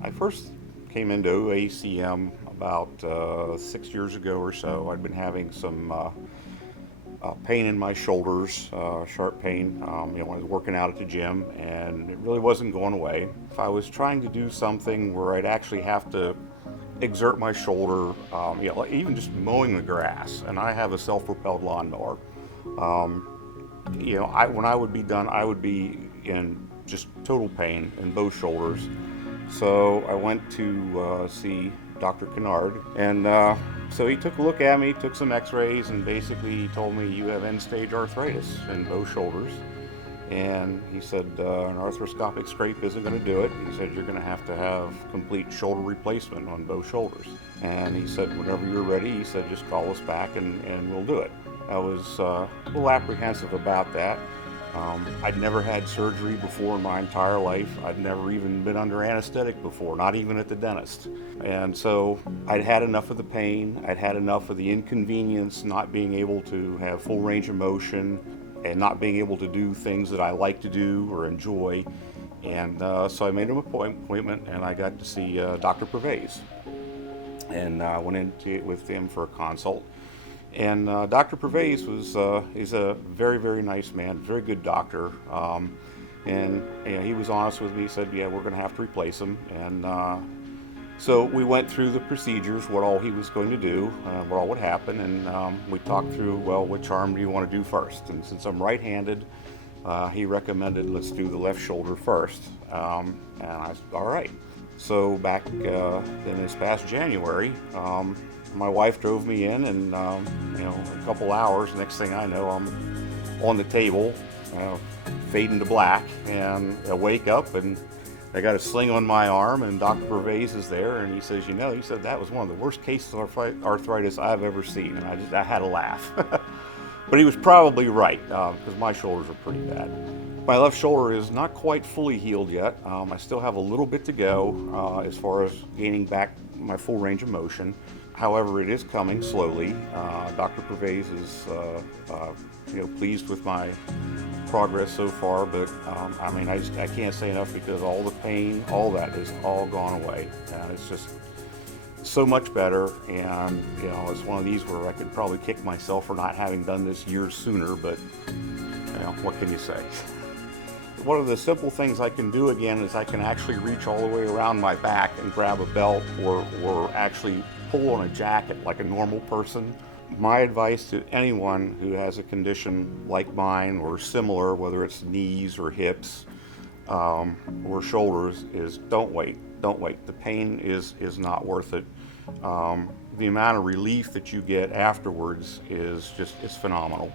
I first came into OACM about 6 years ago or so. I'd been having some pain in my shoulders, sharp pain, when I was working out at the gym, and it really wasn't going away. If I was trying to do something where I'd actually have to exert my shoulder, like even just mowing the grass, and I have a self-propelled lawnmower. When I would be done, I would be in just total pain in both shoulders. So I went to see Dr. Kennard, and so he took a look at me, took some x-rays, and basically he told me, you have end-stage arthritis in both shoulders. And he said an arthroscopic scrape isn't going to do it. He said you're going to have complete shoulder replacement on both shoulders. And he said whenever you're ready, he said just call us back and we'll do it. I was a little apprehensive about that. I'd never had surgery before in my entire life. I'd never even been under anesthetic before, not even at the dentist. And so I'd had enough of the pain. I'd had enough of the inconvenience, not being able to have full range of motion and not being able to do things that I like to do or enjoy. And so I made an appointment and I got to see Dr. Pervaiz. And I went in with him for a consult. And Dr. Pervaiz he's a very, very nice man, very good doctor. And he was honest with me. He said, yeah, we're going to have to replace him. And so we went through the procedures, what all he was going to do, what all would happen. And we talked through, well, which arm do you want to do first? And since I'm right-handed, he recommended let's do the left shoulder first. And I said, all right. So back in this past January, my wife drove me in, and a couple hours. Next thing I know, I'm on the table, fading to black, and I wake up and I got a sling on my arm, and Dr. Pervaiz is there, and he says, he said that was one of the worst cases of arthritis I've ever seen, and I had to laugh. But he was probably right, because my shoulders are pretty bad. My left shoulder is not quite fully healed yet. I still have a little bit to go as far as gaining back my full range of motion. However, it is coming slowly. Dr. Pervaiz is pleased with my progress so far, but I can't say enough, because all the pain, all that is all gone away. And it's just so much better, and it's one of these where I could probably kick myself for not having done this years sooner, but what can you say? One of the simple things I can do again is I can actually reach all the way around my back and grab a belt, or actually pull on a jacket like a normal person. My advice to anyone who has a condition like mine or similar, whether it's knees or hips or shoulders, is don't wait. Don't wait. The pain is not worth it. The amount of relief that you get afterwards is phenomenal.